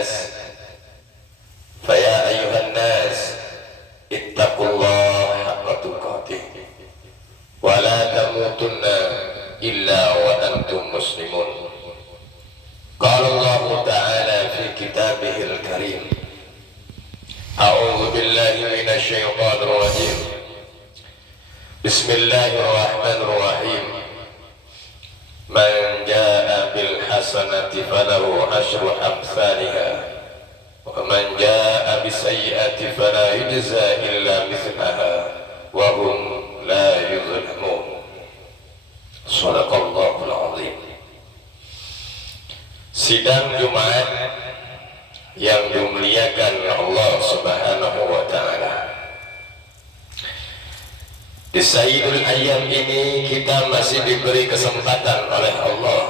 الناس فيا أيها الناس اتقوا الله حق تقاته ولا تموتن إلا وأنتم مسلمون. قال الله تعالى في كتابه الكريم: أعوذ بالله من الشيطان الرجيم. بسم الله الرحمن الرحيم. من جاء بالحسنة فله عشر أمثالها ومن جاء بالسيئة فلا يجزى إلا مثلها وهم لا يظلمون. صدق الله العظيم. Sidang Jumat yang dimuliakan Allah Subhanahu wa Ta'ala, di Sayyidul Ayyam ini kita masih diberi kesempatan oleh Allah.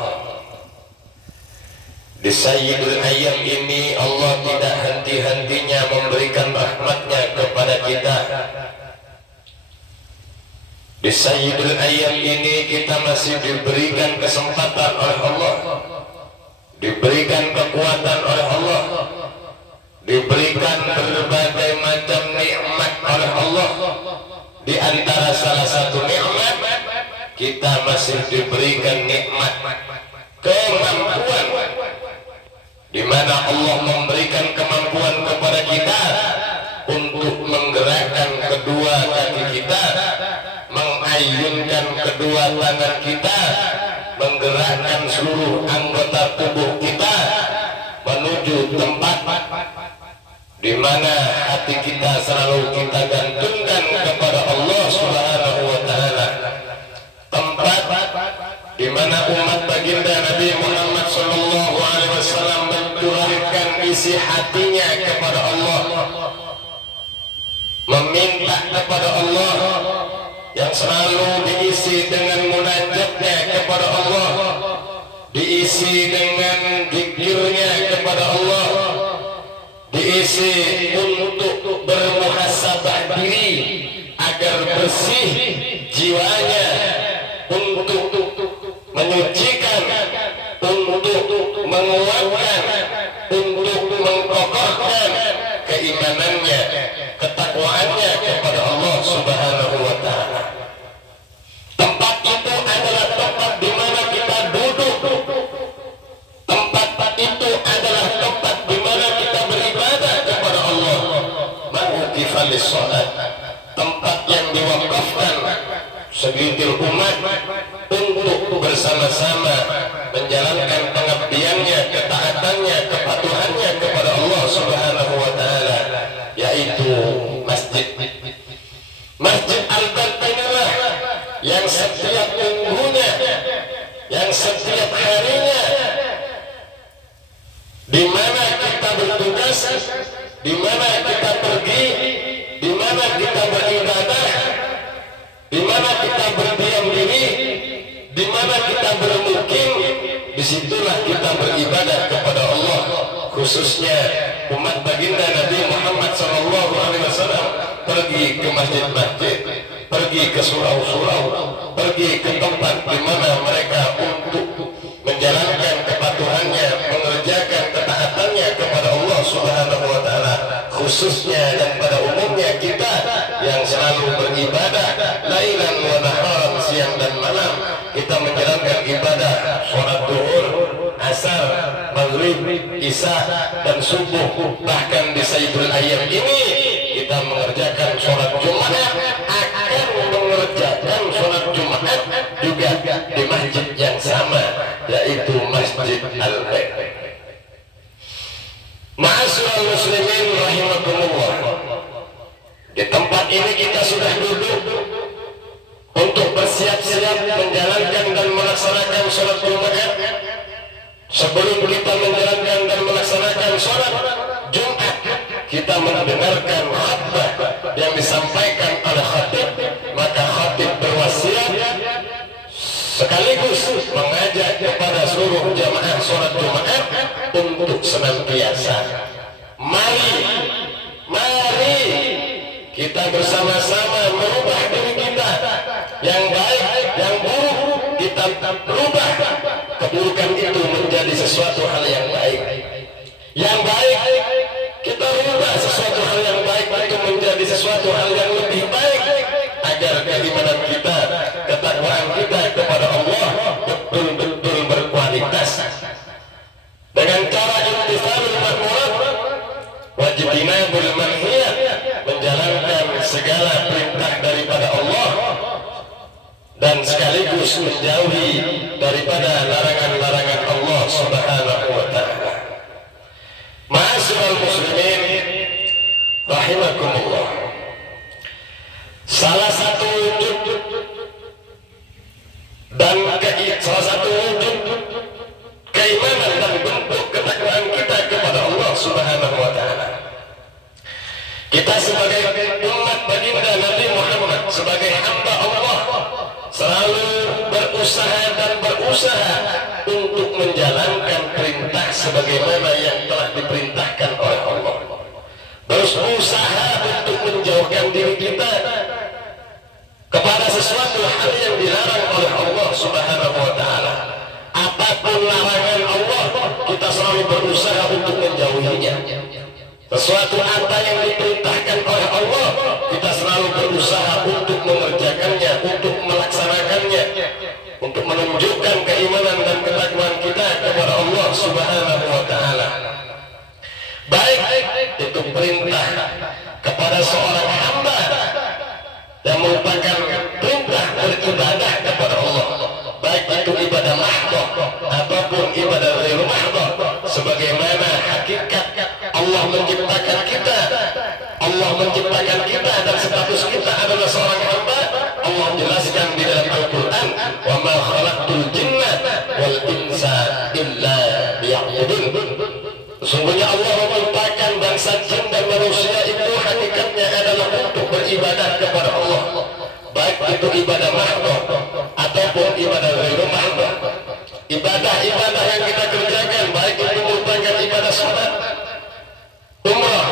Di Sayyidul Ayyam ini Allah tidak henti-hentinya memberikan rahmatnya kepada kita. Di Sayyidul Ayyam ini kita masih diberikan kesempatan oleh Allah, diberikan kekuatan oleh Allah, diberikan berbagai macam nikmat oleh Allah. Di antara salah satu nikmat, kita masih diberikan nikmat kemampuan, di mana Allah memberikan kemampuan kepada kita untuk menggerakkan kedua kaki kita, mengayunkan kedua tangan kita, menggerakkan seluruh anggota tubuh kita menuju tempat di mana hati kita selalu kita gantungkan kepada Allah Subhanahu wa Ta'ala. Tempat di mana umat baginda Nabi Muhammad sallallahu alaihi wasallam mencurahkan isi hatinya kepada Allah, meminta kepada Allah, yang selalu diisi dengan munajatnya kepada Allah, diisi dengan zikirnya kepada Allah, diisi untuk bermuhasabah diri agar bersih jiwanya, untuk menyucikan, untuk menguatkan, untuk mengkokohkan keimanannya, ketakwaannya kepada Allah Subhanahu wa Ta'ala. Tempat itu adalah tempat di mana kita duduk. Tempat itu adalah tempat di mana kita beribadah kepada Allah. Mauqifal sholat, tempat yang diwakafkan segelintir umat untuk bersama-sama menjalankan pengabdiannya, ketaatannya, kepatuhannya kepada Allah Subhanahu wa Ta'ala, yaitu masjid. Masjid Al-Batinah yang setiap minggunya, yang setiap harinya, di mana kita bertugas, di mana kita pergi, di mana kita beribadah, di mana kita berdiam diri, di mana kita bermukim, disitulah kita beribadah kepada Allah. Khususnya umat baginda Nabi Muhammad sallallahu alaihi wasallam pergi ke masjid-masjid, pergi ke surau-surau, pergi ke tempat di mana mereka untuk menjalankan kepatuhannya, mengerjakan ketaatannya kepada Allah Subhanahu wa Ta'ala. Khususnya dan pada umumnya kita yang selalu beribadah lailan wa naharan, siang dan malam, kita menjalankan ibadah sholat duhur, asar, maghrib, isya dan subuh. Bahkan di Sayyidul Ayyam ini kita mengerjakan sholat Jumat, akan mengerjakan sholat Jumat juga di masjid yang sama, yaitu Masjid Al-Bait. Ma'asyiral muslimin rahimakumullah, di tempat ini kita sudah duduk untuk bersiap-siap menjalankan dan melaksanakan sholat Jumat. Sebelum kita menjalankan dan melaksanakan sholat Jumat, kita mendengarkan khutbah yang disampaikan oleh khatib. Maka khatib berwasiat sekaligus mengajak kepada seluruh jamaah sholat Jumat untuk senantiasa mari kita bersama-sama merubah diri kita, yang baik, yang buruk kita rubah keburukan itu menjadi sesuatu hal yang baik, yang baik sekaligus menjauhi daripada larangan-larangan Allah Subhanahu wa taala. Ma'asyiral muslimin rahimakumullah. Salah satu wujud dan salah satu wujud keimanan dan bentuk ketakwaan kita kepada Allah Subhanahu wa taala. Kita sebagai umat baginda Nabi Muhammad, sebagai hamba Allah, selalu berusaha untuk menjalankan perintah sebagaimana yang telah diperintahkan oleh Allah. Berusaha untuk menjauhkan diri kita kepada sesuatu hal yang dilarang oleh Allah Subhanahu wa taala. Apapun larangan Allah, kita selalu berusaha untuk menjauhinya. Sesuatu apa yang diperintahkan oleh Allah, kita selalu berusaha untuk mengerjakannya, untuk melaksanakannya, untuk menunjukkan keimanan dan ketakwaan kita kepada Allah Subhanahu wa taala. Baik itu perintah kepada seorang hamba yang merupakan perintah beribadah kepada Allah, baik itu ibadah mahdhah ataupun ibadah ghairu mahdhah, sebagaimana hakikat Allah menciptakan kita dan status kita adalah seorang hamba. Allah jelaskan di dalam Al-Quran, wa ma khalaqtul jinna wal insa illa liya'budun. Sesungguhnya Allah menciptakan bangsa jin dan manusia itu hakikatnya adalah untuk beribadah kepada Allah, baik itu ibadah mahdhah ataupun ibadah ghairu mahdhah. Ibadah-ibadah yang kita kerjakan, baik itu merupakan ibadah salat, umrah,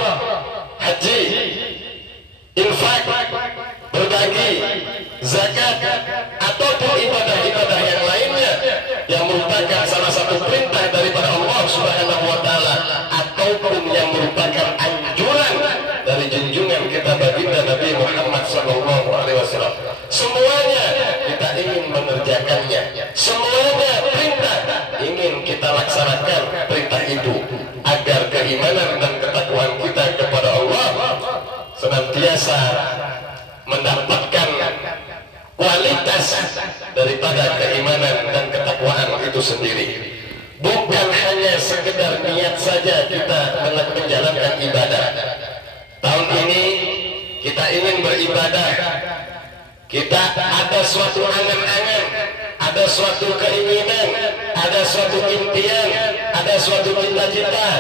haji, infak, berbagi, zakat, ataupun ibadah-ibadah yang lainnya yang merupakan salah satu perintah daripada Allah Subhanahu wa taala, ataupun yang merupakan anjuran dari junjungan kita baginda Nabi Muhammad sallallahu alaihi wasallam. Semuanya kita ingin mengerjakannya, semuanya perintah ingin kita laksanakan perintah itu, agar keimanan dan ketakwaan kita kepada Allah senantiasa mendapatkan kualitas daripada keimanan dan ketakwaan itu sendiri. Bukan hanya sekedar niat saja kita menjalankan ibadah. Tahun ini kita ingin beribadah, kita ada suatu angan-angan, ada suatu keinginan, ada suatu impian, ada suatu cita-cita,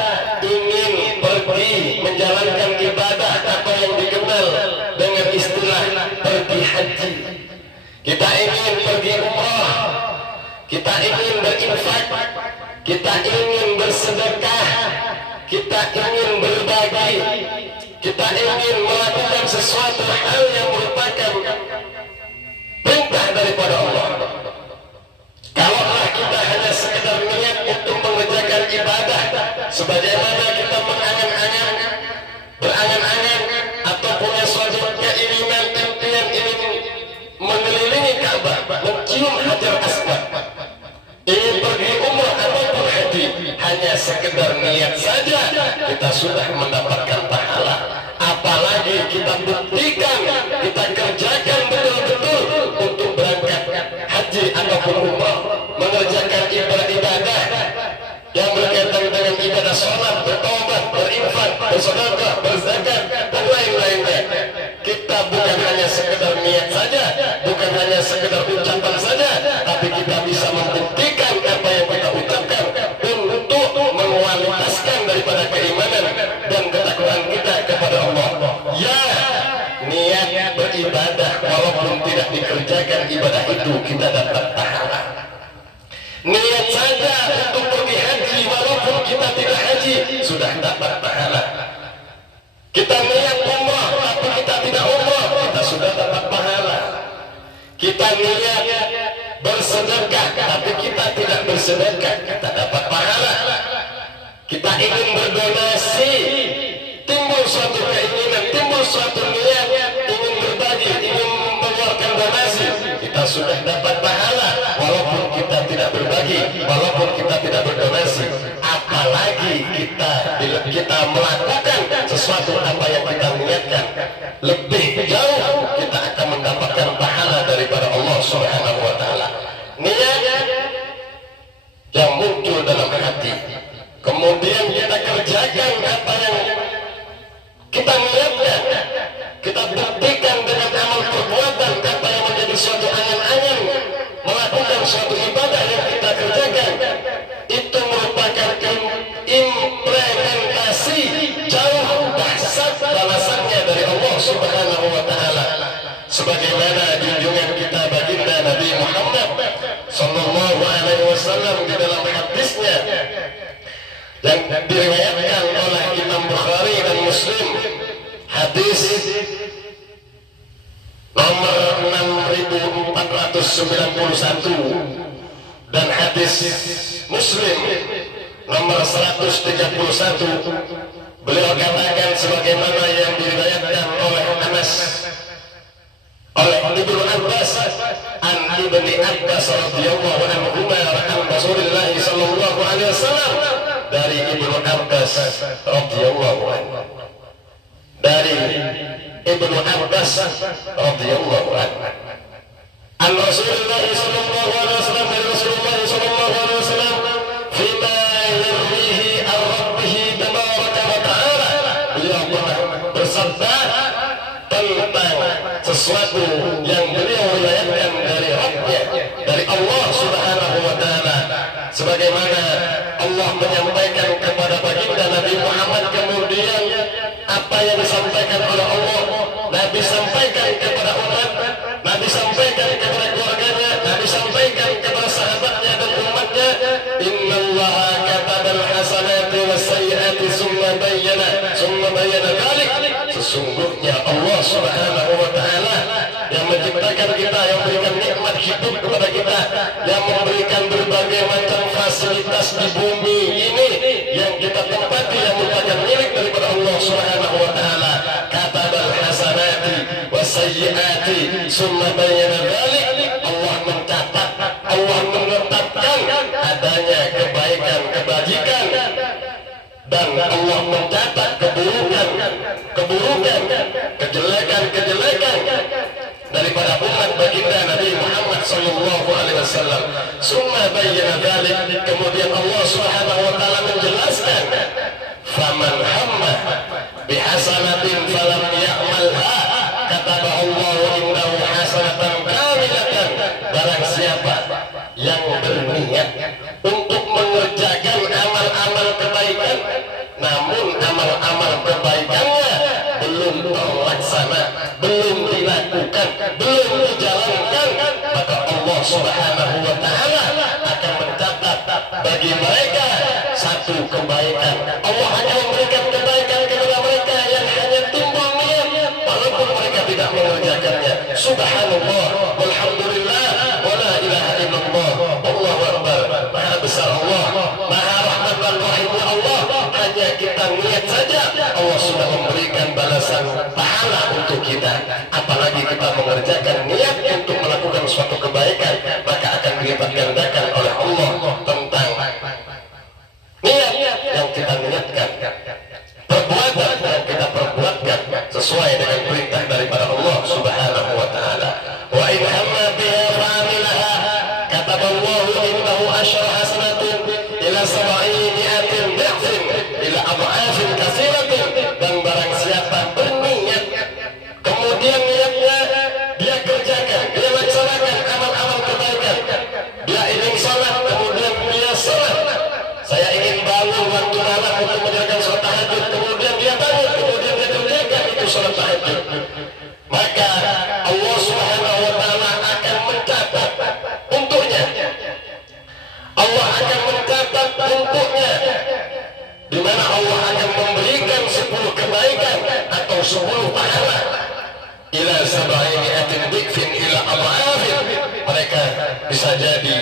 ingin pergi menjalankan ibadah atau yang dikenal dengan istilah pergi haji. Kita ingin pergi umrah, kita ingin berinfak, kita ingin bersedekah, kita ingin berbagi, kita ingin melakukan sesuatu hal yang merupakan perintah daripada Allah. Kalaulah kita hanya sekedar niat untuk mengerjakan ibadah sebagaimana kita berangan-angan atau punya suatu keinginan, impian ingin mengelilingi Ka'bah, mencium Hajar Aswad, ingin pergi umrah ataupun haji, hanya sekedar niat saja kita sudah mendapatkan pahala. Apalagi kita buktikan, kita kerjakan betul-betul untuk berangkat haji ataupun umrah, mengerjakan ibadah yang berkaitan dengan ibadah sholat, bertobat, berinfak, bersedekah, berzakat, dan lain-lainnya. Kita bukan hanya sekedar niat saja, bukan hanya sekedar ucapan saja, tapi kita bisa membuktikan apa yang kita ucapkan untuk mengualitaskan daripada keimanan dan ketakwaan kita kepada Allah. Ya, niat beribadah walaupun tidak dikerjakan ibadah itu kita dapat pahala. Niat saja untuk pergi haji walaupun kita tidak haji sudah dapat pahala. Kita niat umrah tapi kita tidak umrah, kita sudah dapat pahala. Kita niat bersedekah tapi kita tidak bersedekah, kita dapat pahala. Kita ingin berdonasi, timbul suatu keinginan, timbul suatu niat, ingin berbagi, ingin mengeluarkan donasi, kita sudah dapat pahala walaupun kita tidak berbagi, walaupun kita tidak berdonasi. Apalagi kita melakukan sesuatu apa yang kita niatkan, lebih jauh kita akan mendapatkan pahala daripada Allah Subhanahu wa taala. Subhanahu wa taala sebagaimana junjungan kita baginda Nabi Muhammad sallallahu alaihi wasallam di dalam hadisnya yang diriwayatkan oleh Imam Bukhari dan Muslim, hadis nomor 6491 dan hadis Muslim nomor 131. Beliau katakan sebagaimana yang diriwayatkan oleh Anas, oleh Ibnu Abbas, an Ibni Abbas radhiyallahu anhu an Rasulullah sallallahu alaihi wasallam, dari Ibnu Abbas radhiyallahu anhu, dari Ibnu Abbas radhiyallahu anhu an Rasulullah sallallahu alaihi wasallam, dari Rasulullah sallallahu alaihi wasallam, fima yarwihi an rabbih tabaraka wa ta'ala, beliau pernah bersabda tentang sesuatu yang beliau riwayatkan dari Rabbnya, dari Allah Subhanahu wa taala, sebagaimana Allah menyampaikan kepada baginda Nabi Muhammad, kemudian apa yang disampaikan oleh Allah Nabi sampaikan kepada umat, Nabi sampaikan kepada keluarganya, Nabi sampaikan kepada sahabatnya dan umatnya. Innallaha katabal hasanati was sayyiati summa bayyana dzalik. Sesungguhnya Allah Subhanahu wa taala yang menciptakan kita, yang memberikan nikmat hidup kepada kita, yang memberikan berbagai macam fasilitas di bumi ini yang kita tempati, yang merupakan milik daripada Allah Subhanahu wa taala. Katabal hasanati wasayyiati summa bayyana dzalik. Allah mencatat, Allah menetapkan adanya kebaikan, kebajikan, dan Allah mencatat keburukan, kejelekan daripada umat baginda Nabi Muhammad sallallahu alaihi wasallam. Summa bayyana dzalik, kemudian Allah Subhanahu wa taala menjelaskan, faman hamma bihasanatin falam ya'malha katabahu Allahu indahu hasanatan kamilatan. Barang siapa yang berniat untuk mengerjakan amal-amal kebaikan, namun amal-amal kebaikannya belum terlaksana, belum dilakukan, belum dijalankan, maka Allah Subhanahu wa taala akan mencatat bagi mereka satu kebaikan. Allah hanya memberikan kebaikan kepada mereka yang hanya timbul niat walaupun mereka tidak mengerjakannya. Subhanallah, walhamdulillah, wala ilaha illallah, Allahu akbar. Maha besar Allah, maha rahmat dan rahim Allah. Hanya kita niat saja, Allah sudah memberikan balasan pahala untuk kita. Apalagi kita mengerjakan niat untuk melakukan suatu kebaikan, maka akan dilipat gandakan oleh Allah tentang niat yang kita niatkan, perbuatan yang kita perbuatkan sesuai dengan perintah daripada Allah Subhanahu wa taala. Wa in hamma biha fa'amilaha kataballahu innahu asyara hasanatin ila sab'imi'atin dhifrin ila adhafin katsiratin. Dan barang siapa berniat, kemudian niatnya dia kerjakan, dia laksanakan amal-amal kebaikan, dia ingin salat, kemudian dia salat. Saya ingin bangun waktu malam untuk menjalankan salat tahajud, kemudian dia bangun, kemudian dia kerjakan itu salat tahajud, maka Allah Subhanahu wa taala akan mencatat untuknya. Allah akan mencatat untuknya, di mana Allah akan memberikan 10 kebaikan atau 10 pahala. Ila sab'imi'atin dhifrin ila adhafin. Mereka bisa jadi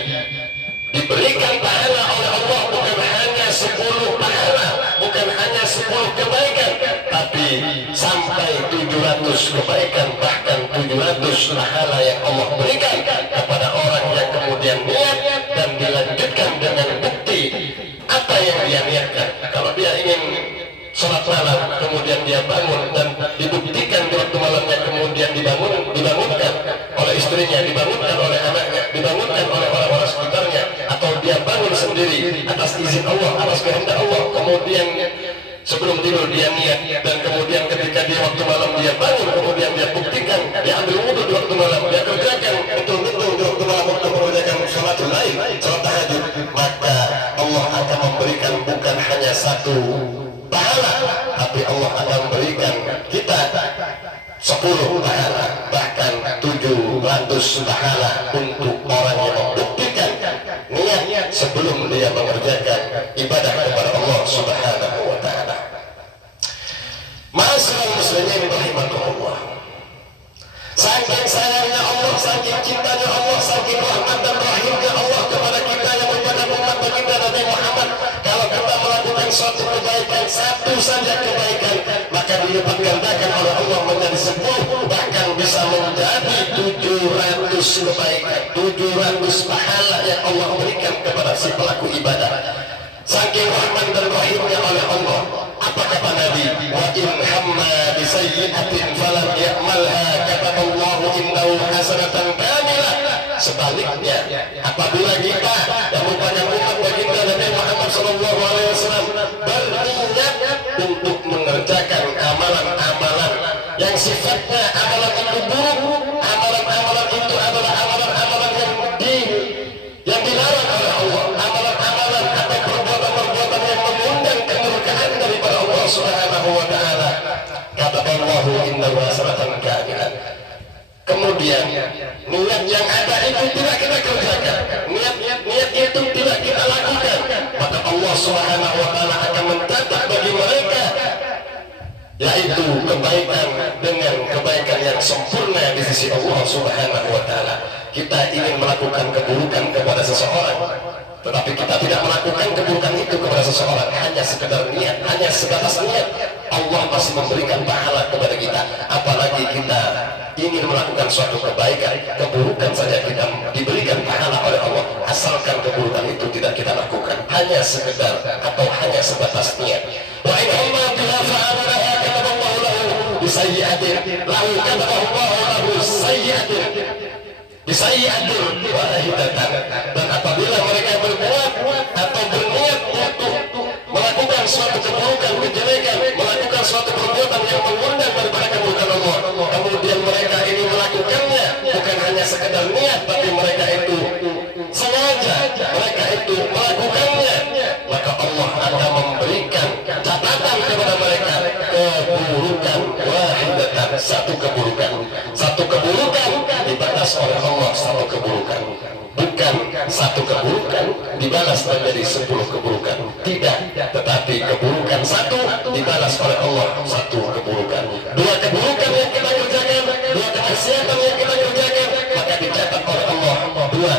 diberikan pahala oleh Allah bukan hanya 10 pahala, bukan hanya 10 kebaikan, tapi sampai 700 kebaikan, bahkan 700 pahala yang Allah berikan kepada orang yang kemudian niat dan dilanjutkan dengan bukti apa yang dia niatkan. Kalau dia ingin sholat malam, kemudian dia bangun dan dibuktikan di waktu malamnya, kemudian dibangunkan oleh istrinya, dibangunkan oleh anaknya, dibangunkan oleh orang-orang sekitarnya, atau dia bangun sendiri atas izin Allah, atas kehendak Allah, kemudian sebelum tidur dia niat, dan kemudian ketika di waktu malam dia bangun, kemudian dia buktikan, dia ambil wudhu di waktu malam, dia kerjakan betul-betul di waktu malam untuk mengerjakan sholat lain, sholat tahajud, maka Allah akan memberikan bukan hanya 1 pahala, tapi Allah akan berikan kita 10 pahala, bahkan 700 pahala untuk orang yang membuktikan niat sebelum dia mengerjakan ibadah kepada Allah Subhanahu wa ta'ala. Ma'asyiral muslimin rahimakumullah, saking sayangnya Allah, saking cintanya Allah, saking rahmat dan rahimnya Allah kepada kita yang merupakan umat baginda Nabi Muhammad, kalau kita melakukan suatu kebaikan, satu saja kebaikan, maka dilipat gandakan oleh Allah menjadi 10, bahkan bisa menjadi 700 kebaikan, 700 pahala yang Allah berikan kepada si pelaku ibadah. Saking rahman dan rahimnya oleh Allah, apa kata Nabi? Wa in hamma bi sayyi'atin falam ya'malha kataballahu innahu hasanatan kamilah. Sebaliknya, apabila kita yang merupakan umat baginda Nabi Muhammad sallallahu alaihi wasallam berniat untuk mengerjakan amalan-amalan yang sifatnya amalan itu buruk, amalan-amalan itu adalah amalan-amalan yang dilarang oleh Allah, amalan-amalan atau perbuatan-perbuatan yang mengundang kemurkaan daripada Allah Subhanahu wa ta'ala, kata Allah innahu hasanatan kamilah. Kemudian niat yang ada itu tidak kita kerjakan, niat itu tidak kita lakukan, maka Allah Subhanahu wa ta'ala akan mencatat bagi mereka yaitu kebaikan dengan kebaikan yang sempurna di sisi Allah Subhanahu wa ta'ala. Kita ingin melakukan keburukan kepada seseorang, tetapi kita tidak melakukan keburukan itu kepada seseorang, hanya sekedar niat, hanya sebatas niat, Allah masih memberikan pahala kepada kita. Apalagi kita ingin melakukan suatu kebaikan, keburukan saja kita diberikan pahala oleh Allah, asalkan keburukan itu tidak kita lakukan, hanya sekedar atau hanya sebatas niat. Wa in Allah biha fa'amalaha kataballahu lahu bisayyi'atin lahu kataballahu lahu sayyi'atin bisayyi'atin wahidatan. Dan apabila mereka berbuat atau berniat untuk melakukan suatu keburukan, kejelekan, melakukan suatu perbuatan yang mengundang daripada kemurkaan Allah, kemudian mereka ini melakukannya bukan hanya sekedar niat, tapi mereka itu sengaja, mereka itu melakukannya, maka Allah akan memberikan catatan kepada mereka keburukan wahidatan, satu keburukan dibalas oleh Allah, satu keburukan, bukan satu keburukan dibalas menjadi 10 keburukan, tidak, tetapi keburukan satu dibalas oleh Allah, satu keburukan. Dua keburukan yang kita kerjakan, dua kemaksiatan yang kita kerjakan, maka dicatat oleh Allah dua.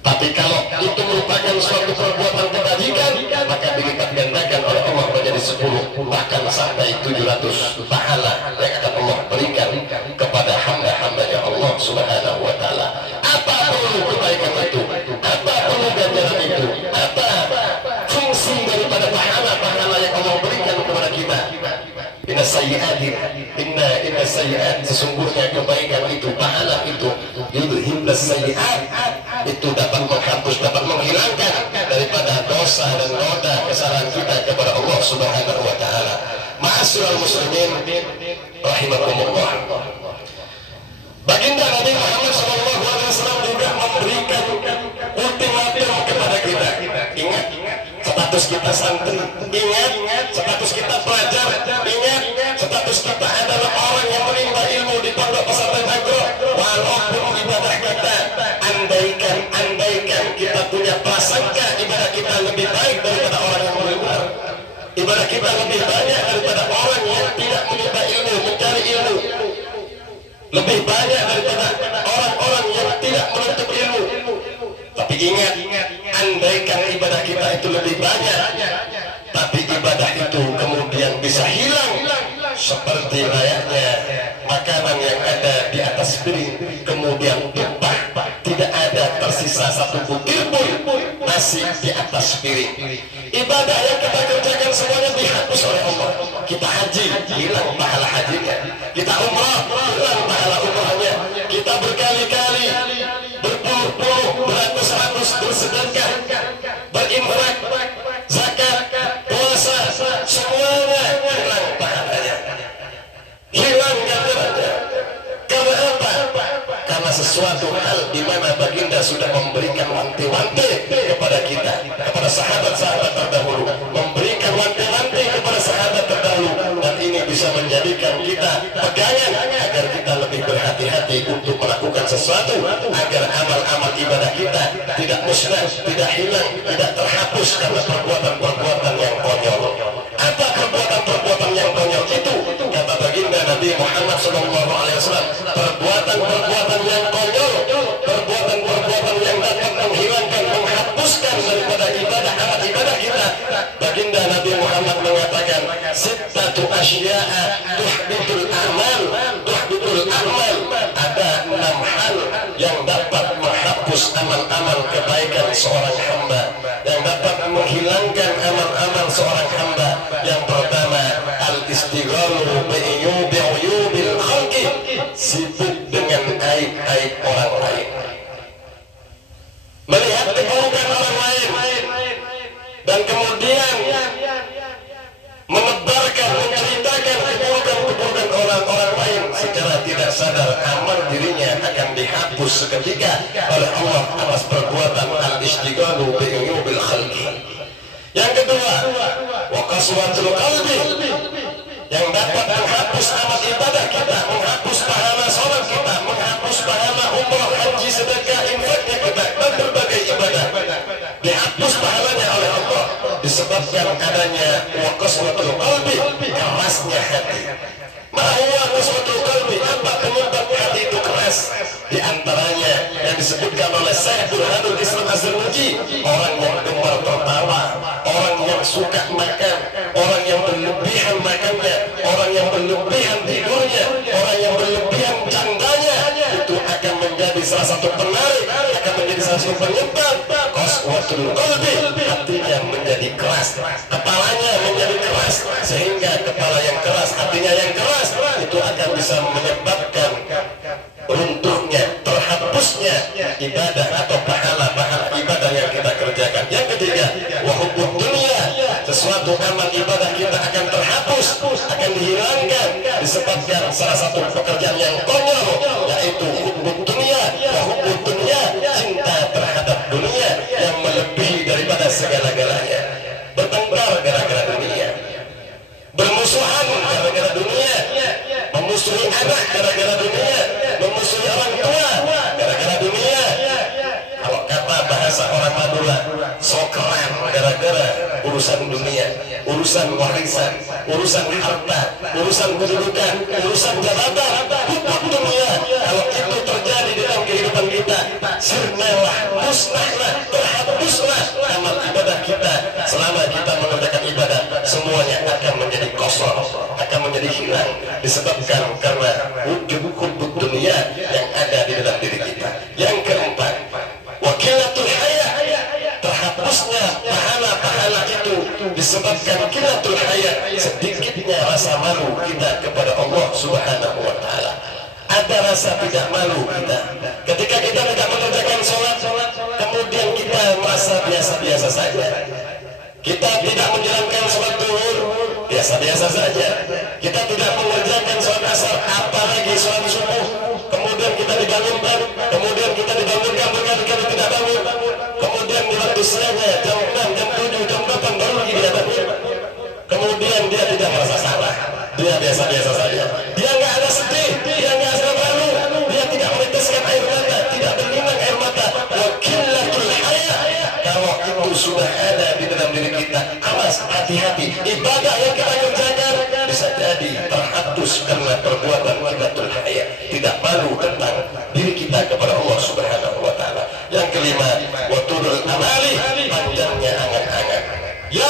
Tapi kalau itu merupakan suatu perbuatan kebajikan, maka dilipat gandakan oleh Allah menjadi 10, bahkan sampai 700 pahala yang akan Allah berikan kepada hamba-hambanya Allah Subhanahu wa ta'ala. Apa perlu kebaikan itu? Apa perlu ganjaran itu? Apa fungsi daripada pahala-pahala yang Allah berikan kepada kita? Inna sayyi'at, sesungguhnya kebaikan itu, pahala itu, yudhibnas sayyi'at, itu dapat menghapus, dapat menghilangkan daripada dosa dan noda kesalahan kita kepada Allah Subhanahu wa ta'ala. Ma'asyiral muslimin rahimakumullah, baginda Nabi Muhammad SAW juga memberikan ultimatum kepada kita. Ingat status kita santri, ingat status kita pelajar, ingat status kita adalah orang yang menimba ilmu di pondok pesantren Agro. Walaupun ibadah kita, andaikan kita punya prasangka ibadah kita lebih baik daripada orang yang luar, ibadah kita lebih banyak daripada orang yang tidak menimba ilmu, mencari ilmu, lebih banyak daripada orang-orang yang tidak menuntut ilmu. Tapi ingat, andaikan ibadah kita itu lebih banyak, tapi ibadah itu kemudian bisa hilang seperti layaknya makanan yang ada di atas piring kemudian tumpah, tidak ada tersisa satu butir pun nasi di atas piring. Ibadah yang kita kerjakan semuanya dihapus oleh Allah. Kita haji, hilang pahala hajinya. Kita umrah, hilang pahala umrahnya. Kita berkali-kali, berpuluh-puluh, beratus-ratus bersedekah, berinfak, zakat, puasa, semuanya hilang pahalanya, hilang ganjarannya. Karena apa? Karena sesuatu hal di mana baginda sudah memberikan wanti-wanti kepada kita, kepada sahabat-sahabat terdahulu, memberikan wanti-wanti kepada sahabat terdahulu, dan ini bisa menjadikan kita sesuatu agar amal-amal ibadah kita tidak musnah, tidak hilang, tidak terhapus karena perbuatan-perbuatan yang konyol. Apa perbuatan-perbuatan yang konyol itu? Kata baginda Nabi Muhammad SAW, perbuatan-perbuatan yang konyol, perbuatan-perbuatan yang dapat menghilangkan, menghapuskan daripada ibadah, amal ibadah kita. Baginda Nabi Muhammad mengatakan, sittatu asya'a tuhbitul amal, tuhbitul amal. Ada 6 hal yang dapat menghapus amal-amal kebaikan seorang hamba, yang dapat menghilangkan amal-amal seorang hamba. Yang pertama, al-istighalu bi'uyubil khalqi, sibuk dengan aib-aib orang lain, melihat keburukan orang lain dan kemudian menebarkan, menceritakan keburukan-keburukan orang-orang lain. Secara tidak sadar amal dirinya akan dihapus seketika oleh Allah atas perbuatan al-istighalu bi'uyubil khalqi. Yang kedua, wa qaswatul qalbi, yang dapat menghapus amal ibadah kita, menghapus pahala sholat kita, menghapus pahala umrah, haji, sedekah, infaknya kita, dan berbagai ibadah, dihapus pahalanya oleh Allah disebabkan adanya wa qaswatul qalbi, kerasnya hati. Ma'huwa qaswatul qalbi, apa penyebab hati itu keras? Di antaranya yang disebutkan oleh Syekh Burhanul Islam Az-Zarnuji, orang yang gemar tertawa, orang yang suka makan, orang yang berlebihan makannya, orang yang berlebihan tidurnya, orang yang berlebihan candanya, itu akan menjadi salah satu penarik, akan menjadi salah satu penyebab qaswatul qalbi, hatinya menjadi keras, kepalanya menjadi keras, sehingga kepala yang keras, hatinya yang keras, itu akan bisa menyebabkan runtuhnya, terhapusnya ibadah atau pahala-pahala ibadah yang kita kerjakan. Yang ketiga, wa hubbud dunya, sesuatu amal ibadah kita akan terhapus, akan dihilangkan disebabkan salah satu pekerjaan yang konyol, yaitu hubbud dunya. Wa hubbud dunya, cinta terhadap dunia yang melebihi daripada segala-galanya. Bertengkar gara-gara dunia, bermusuhan gara-gara dunia, memusuhi anak gara-gara dunia, memusuhi orang tua gara-gara dunia. Kalau kata bahasa orang Madura, sokeran gara-gara urusan dunia, urusan warisan, urusan harta, urusan kedudukan, urusan jabatan, hukum dunia. Kalau itu terjadi dalam kehidupan kita, sirnalah, musnahlah, terhapuslah amal ibadah kita. Selama kita mengerjakan ibadah, semuanya akan menjadi kosong, akan menjadi hilang, disebabkan karena wujud hukum dunia yang ada di dalam diri kita. Yang keempat, wakilatul haya, terhapusnya pahala-pahala itu disebabkan kilatul haya, sedikitnya rasa malu kita kepada Allah Subhanahu wa Ta'ala. Ada rasa tidak malu kita ketika kita tidak mengerjakan sholat, kemudian kita merasa biasa-biasa saja. Kita tidak menjalankan sholat zuhur, biasa-biasa saja. Kita tidak mengerjakan sholat asar, apalagi sholat subuh. Kemudian kita dibangunkan, kemudian kita dibangunkan berkali-kali tidak bangun. Kemudian di waktu siangnya jam 6, jam 7, jam 8 baru lagi dia bangun. Kemudian dia tidak merasa salah, dia biasa-biasa saja. Dia nggak ada sedih, dia nggak ada malu, dia tidak meneteskan air mata, tidak berlinang air mata. Wakilatul haya, kalau itu sudah ada di dalam diri kita, awas, hati-hati. Ibadah yang kita kerjakan bisa jadi terhapus karena perbuatan wakilatul haya, tidak malu tentang diri kita kepada Allah Subhanahu wa Ta'ala. Yang kelima, watulul amali, panjangnya angan-angan. Ya,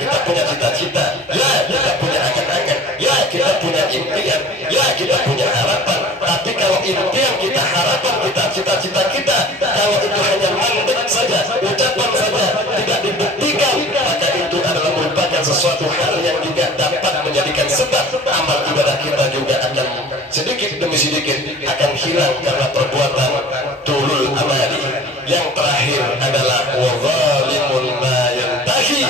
kita punya cita-cita, ya, kita punya angan-angan, ya, kita punya impian, ya, kita punya harapan. Tapi kalau impian kita, harapan kita, cita-cita kita, kalau itu hanya mandek saja, ucapan saja, tidak dibuktikan, maka itu adalah merupakan sesuatu hal yang juga dapat menjadikan sebab amal ibadah kita juga akan sedikit demi sedikit akan hilang karena perbuatan tulul amali. Yang terakhir adalah wazalimun ma yantahi,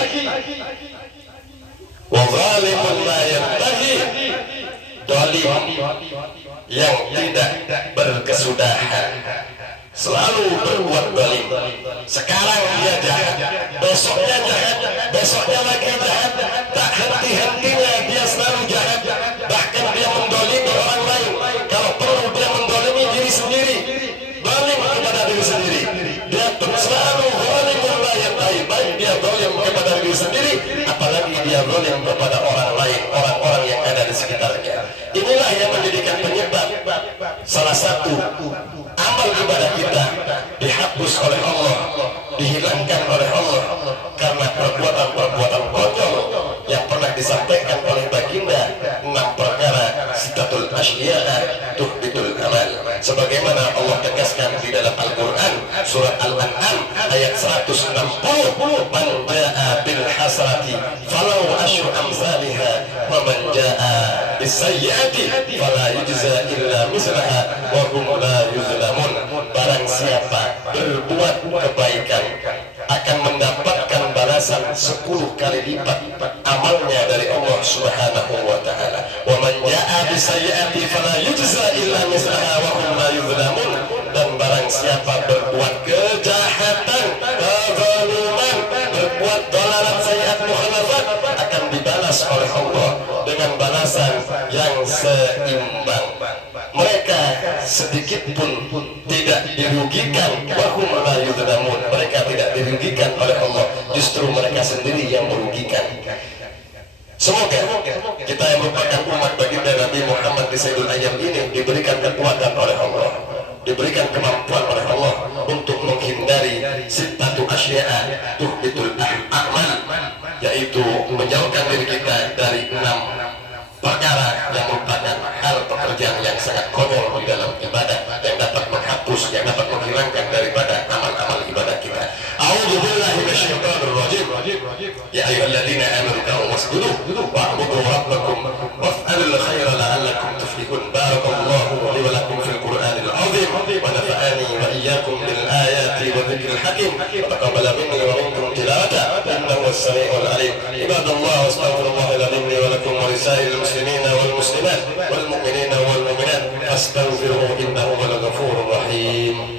wazalimun ma yantahi, zalim yang tidak berkesudahan, selalu berbuat zalim. Sekarang dia jahat, besoknya jahat, besoknya lagi jahat, tak henti-hentinya dia selalu jahat. Bahkan dia mendolimi orang lain, kalau perlu dia mendolimi diri sendiri. apalagi dia zalim kepada orang lain, orang-orang yang ada di sekitarnya. Inilah yang menjadikan penyebab salah satu amal ibadah kita dihapus oleh Allah, dihilangkan oleh Allah karena perbuatan-perbuatan konyol yang pernah disampaikan oleh baginda 6 perkara sitatul asyi'a tuhbitul amal, sebagaimana Allah tegaskan di dalam Al-Quran surat Al-An'am ayat 160, man ja'a bil hasanati falau asyru amsalha wa man ja'a bis sayyiati fala yujza illa mislaha wa hum la yuzlamun. Barang siapa berbuat kebaikan akan mendapatkan balasan 10 kali lipat amalnya dari Allah Subhanahu wa taala. Wa man jaa bisayyi'ati fala yujza illa mislaha wa hum la yuzlamun. Dan barang siapa berbuat kejahatan, kezaliman, berbuat dalalan sayyi'at mukhalafat, akan dibalas oleh Allah dengan balasan yang seimbang. Mereka sedikit pun tidak dirugikan, wahum la yuzlamun. Mereka tidak dirugikan oleh Allah, justru mereka sendiri yang merugikan. Semoga kita yang merupakan umat baginda Nabi Muhammad di Sayyidul Ayyam ini diberikan kekuatan oleh Allah, diberikan kemampuan oleh Allah untuk menghindari sittatu asya'a tuhbitul a'mal, yaitu menjauhkan diri kita dari 6 perkara yang merupakan hal pekerjaan yang sangat konyol di dalam ibadah, yang dapat menghapus, yang dapat menghilangkan daripada amal-amal ibadah kita. A'udzubillahi minasyaitonir rajim. Ya ayyuhalladzina amanu qum wasjudu wa'budu rabbakum waf'alul khaira la'allakum tuflihun. Barakallahu li wa lakum fil Qur'anil 'azim wa nafa'ani wa iyyakum bil ayati wa dzikril hakim. Taqabbal minni wa minkum tilawata innahu was-sami'ul 'alim. Ibadallah wastaghfirullahal 'azim li wa lakum wa lisairil muslimin wal muslimat wal mu'minina wal mu'minat astaghfiruhu innahu huwal ghafurur rahim.